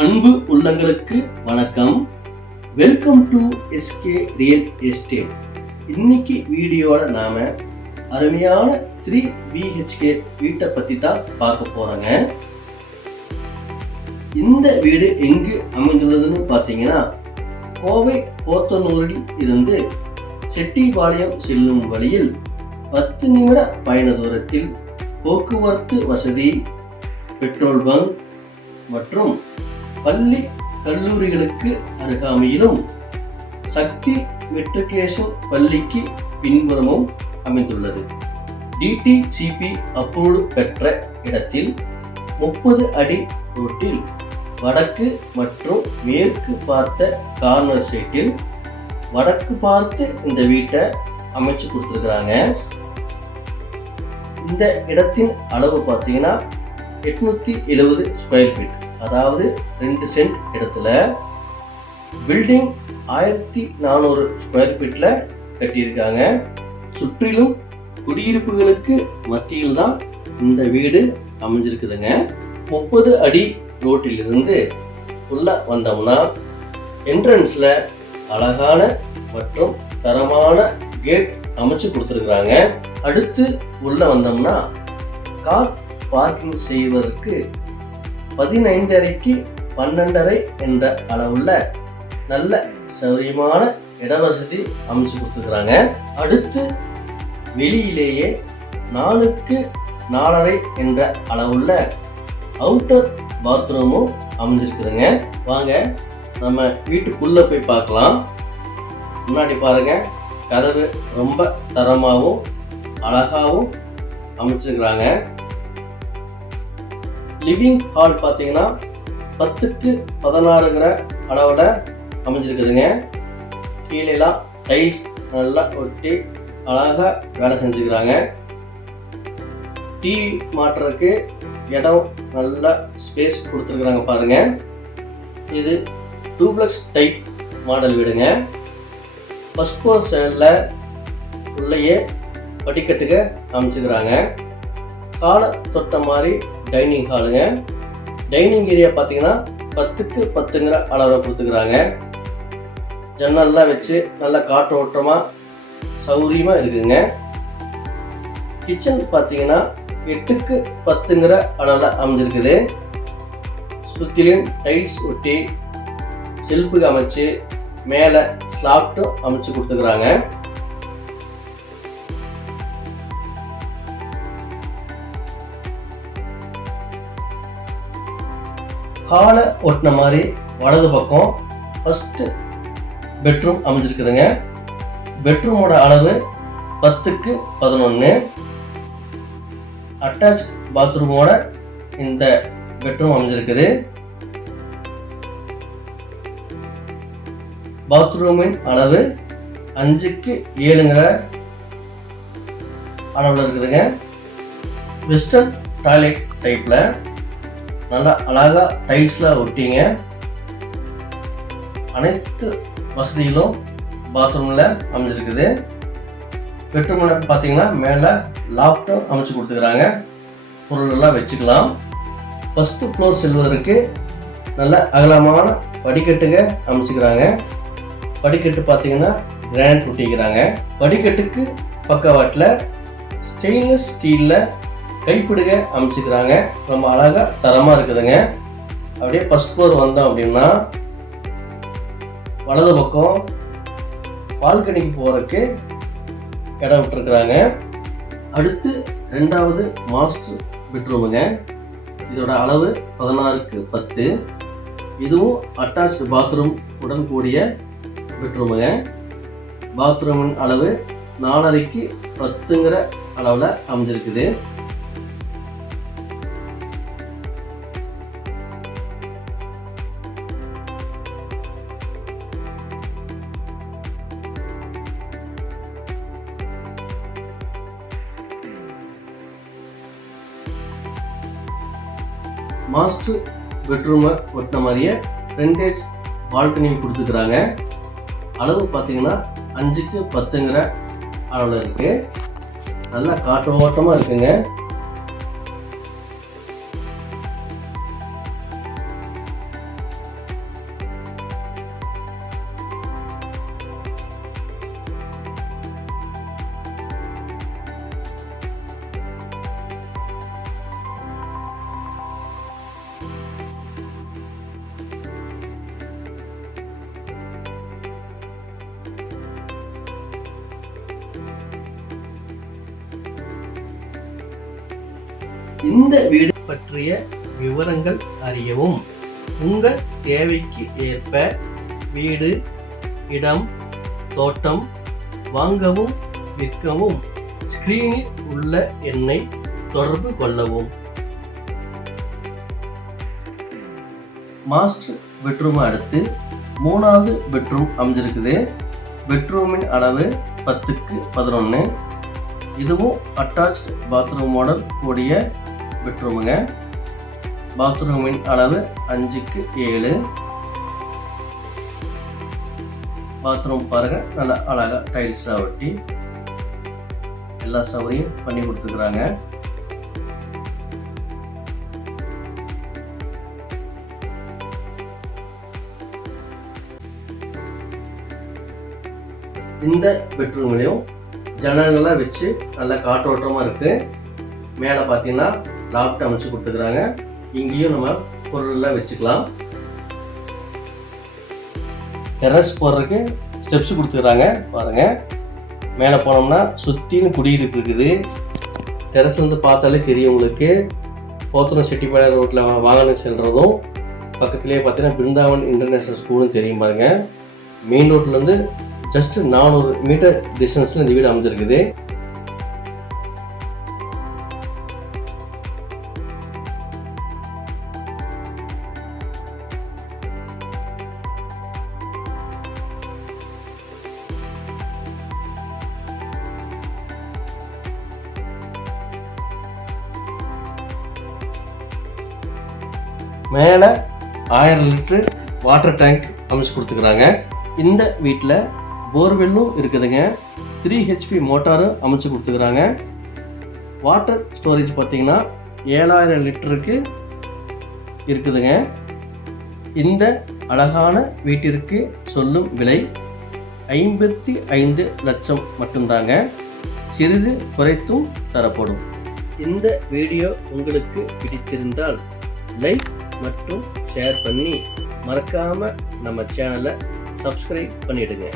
அன்பு உள்ளங்களுக்கு வணக்கம். Welcome to SK real estate. இன்னைக்கு வீடியோல நாம அருமையான 3 BHK வீட்டை பத்தி தான் பார்க்க போறோங்க. இந்த வீடு எங்கு அமைந்துள்ளதுன்னு பார்த்தீங்கன்னா, கோவை போத்தனூரில் இருந்து செட்டிபாளையம் செல்லும் வழியில் 10 நிமிட பயண தூரத்தில் போக்குவரத்து வசதி, பெட்ரோல் பங்க் மற்றும் பள்ளி கல்லூரிகளுக்கு அருகாமையிலும் சக்தி மெட்ரிகுலேஷன் பள்ளிக்கு பின்புறமும் அமைந்துள்ளது. DTCP அப்ரூவ்டு பெற்ற இடத்தில் 30 அடி ரோட்டில் வடக்கு மற்றும் மேற்கு பார்த்த கார்னர் சைட்டில் வடக்கு பார்த்து இந்த வீட்டை அமைச்சு கொடுத்துருக்குறாங்க. இந்த இடத்தின் அளவு பார்த்தீங்கன்னா 870 ஸ்கொயர் ஃபீட், அதாவது 2 சென்ட் இடத்துல பில்டிங் 1400 ஸ்கொயர் ஃபீட்ல கட்டியிருக்காங்க. சுற்றிலும் குடியிருப்புகளுக்கு மத்தியில் தான் இந்த வீடு அமைஞ்சிருக்குதுங்க. 30 அடி ரோட்டில் இருந்து உள்ள வந்தோம்னா என்ட்ரன்ஸ்ல அழகான மற்றும் தரமான கேட் அமைச்சு கொடுத்துருக்குறாங்க. அடுத்து உள்ள வந்தோம்னா கார் பார்க்கிங் செய்வதற்கு 15.5க்கு 12.5 என்ற அளவுள்ள நல்ல சௌரியமான இடவசதி அமைச்சு கொடுத்துருக்குறாங்க. அடுத்து வெளியிலேயே 4க்கு 4.5 என்ற அளவுள்ள அவுட்டர் பாத்ரூமும் அமைஞ்சிருக்குதுங்க. வாங்க நம்ம வீட்டுக்குள்ள போய் பார்க்கலாம். முன்னாடி பாருங்க, கதவு ரொம்ப தரமாகவும் அழகாகவும் அமைச்சிருக்கிறாங்க. லிவிங் ஹால் பார்த்தீங்கன்னா 10க்கு 16ங்கிற அளவில் அமைஞ்சிருக்குதுங்க. கீழேலாம் டைல்ஸ் நல்லா ஒட்டி அழகாக வேலை செஞ்சுக்கிறாங்க. டிவி மாட்டுறதுக்கு இடம் நல்லா ஸ்பேஸ் கொடுத்துருக்குறாங்க பாருங்க. இது டூப்ளெக்ஸ் டைப் மாடல் வீடுங்க. ஃபர்ஸ்ட் ஃப்ளோர் ஸ்டைலில் உள்ளேயே படிக்கட்டுக அமைச்சுக்கிறாங்க. காலை தொட்ட மாதிரி டைனிங் ஹாலுங்க. டைனிங் ஏரியா பார்த்தீங்கன்னா 10க்கு 10ங்கிற அளவில் கொடுத்துக்கிறாங்க. ஜன்னல்லாம் வச்சு நல்ல காற்றோட்டமாக சௌரியமாக இருக்குங்க. கிச்சன் பார்த்தீங்கன்னா 8க்கு 10ங்கிற அளவில் அமைஞ்சிருக்குது. சுற்றிலும் டைல்ஸ் ஒட்டி செல்ஃபுக்கு அமைச்சு மேலே ஸ்லாப்டும் அமைச்சு கொடுத்துக்கிறாங்க. காலை ஒட்டின மாதிரி வலது பக்கம் ஃபர்ஸ்ட் பெட்ரூம் அமைஞ்சிருக்குதுங்க. பெட்ரூமோட அளவு 10க்கு 11. அட்டாச் பாத்ரூமோட இந்த பெட்ரூம் அமைஞ்சிருக்குது. பாத்ரூமின் அளவு 5க்கு 7ங்கிற அளவில் இருக்குதுங்க. வெஸ்டர்ன் டாய்லெட் டைப்பில் நல்லா அழகா டைல்ஸ்லாம் ஒட்டிங்க. அனைத்து வசதிகளும் பாத்ரூமில் அமைஞ்சிருக்குது. பெட்ரூமில் பார்த்தீங்கன்னா மேலே லாப்டும் அமைச்சு கொடுத்துக்கிறாங்க. பொருளெல்லாம் வச்சுக்கலாம். ஃபர்ஸ்ட் ஃப்ளோர் செல்வதற்கு நல்ல அகலமான படிக்கட்டுங்க அமைச்சுக்கிறாங்க. படிக்கட்டு பார்த்தீங்கன்னா கிரானைட் ஒட்டிக்கிறாங்க. படிக்கட்டுக்கு பக்கவாட்டில் ஸ்டெயின்லெஸ் ஸ்டீலில் கைப்பிடுக அமைச்சுக்கிறாங்க. ரொம்ப அழகா தரமா இருக்குதுங்க. அப்படியே ஃபர்ஸ்ட் ஃப்ளோர் வந்தோம் அப்படின்னா வலது பக்கம் பால்கனிக்கு போறதுக்கு இடம் விட்டுருக்குறாங்க. அடுத்து 2வது மாஸ்டர் பெட்ரூமுங்க. இதோட அளவு 16க்கு 10. இதுவும் அட்டாச் பாத்ரூம் உடன் கூடிய பெட்ரூமுங்க. பாத்ரூமின் அளவு 4.5க்கு 10ங்கிற அளவில் அமைஞ்சிருக்குது. மாஸ்டர் பெட்ரூமை ஒட்டின மாதிரியே ஃப்ரண்டேஜ் பால்கனி கொடுத்துக்கிறாங்க. அளவு பார்த்தீங்கன்னா 5க்கு 10ங்கிற அளவில் இருக்கு. நல்லா காற்றோட்டமாக இருக்குங்க. இந்த வீடு பற்றிய விவரங்கள் அறியவும் உங்கள் தேவைக்கு ஏற்ப வீடு, இடம், தோட்டம் வாங்கவும் விற்கவும் ஸ்கிரீனில் உள்ள எண்ணை தொடர்பு கொள்ளவும். மாஸ்டர் பெட்ரூம் அடுத்து 3வது பெட்ரூம் அமைஞ்சிருக்குது. பெட்ரூமின் அளவு 10க்கு 11. இதுவும் அட்டாச்ட் பாத்ரூமோட கூடிய பெட்ரூமுங்க. பாத்ரூமின் அளவு 5க்கு 7. பாத்ரூம் பாருங்க, நல்லா அழகா டைல்ஸாக ஒட்டி எல்லா சௌகரியம் பண்ணி கொடுத்துருக்குறாங்க. இந்த பெட்ரூம்லையும் ஜன்னலெல்லாம் வச்சு நல்லா காற்றோட்டமாக இருக்குது. மேலே பார்த்தீங்கன்னா லாப்ட் அமைச்சு கொடுத்துக்கிறாங்க. இங்கேயும் நம்ம பொருளெல்லாம் வச்சுக்கலாம். டெரஸ் போடுறதுக்கு ஸ்டெப்ஸ் கொடுத்துக்கிறாங்க பாருங்கள். மேலே போனோம்னா சுற்றிலும் குடியிருப்பு இருக்குது. டெரஸ் வந்து பார்த்தாலே தெரியும் உங்களுக்கு. போத்தனம் செட்டிப்பாளையம் ரோட்டில் வாகனம் செல்றதும் பக்கத்துலேயே பார்த்தீங்கன்னா பிருந்தாவன் இன்டர்நேஷ்னல் ஸ்கூலும் தெரியும் பாருங்க. மெயின் ரோட்லேருந்து ஜஸ்ட் 400 மீட்டர் டிஸ்டன்ஸில் இந்த வீடு அமைஞ்சிருக்குது. மேலே 1000 லிட்டர் வாட்டர் டேங்க் அமைச்சு கொடுத்துக்கிறாங்க. இந்த வீட்டில் போர்வெல்லும் இருக்குதுங்க. 3 HP மோட்டாரும் அமைச்சு கொடுத்துக்கிறாங்க. வாட்டர் ஸ்டோரேஜ் பார்த்தீங்கன்னா 7000 லிட்டருக்கு இருக்குதுங்க. இந்த அழகான வீட்டிற்கு சொல்லும் விலை 55 லட்சம் மட்டும்தாங்க. சிறிது குறைத்தும் தரப்படும். இந்த வீடியோ உங்களுக்கு பிடித்திருந்தால் லைக் மற்றும் ஷேர் பண்ணி மறக்காம நம்ம சேனலை சப்ஸ்கிரைப் பண்ணிடுங்க.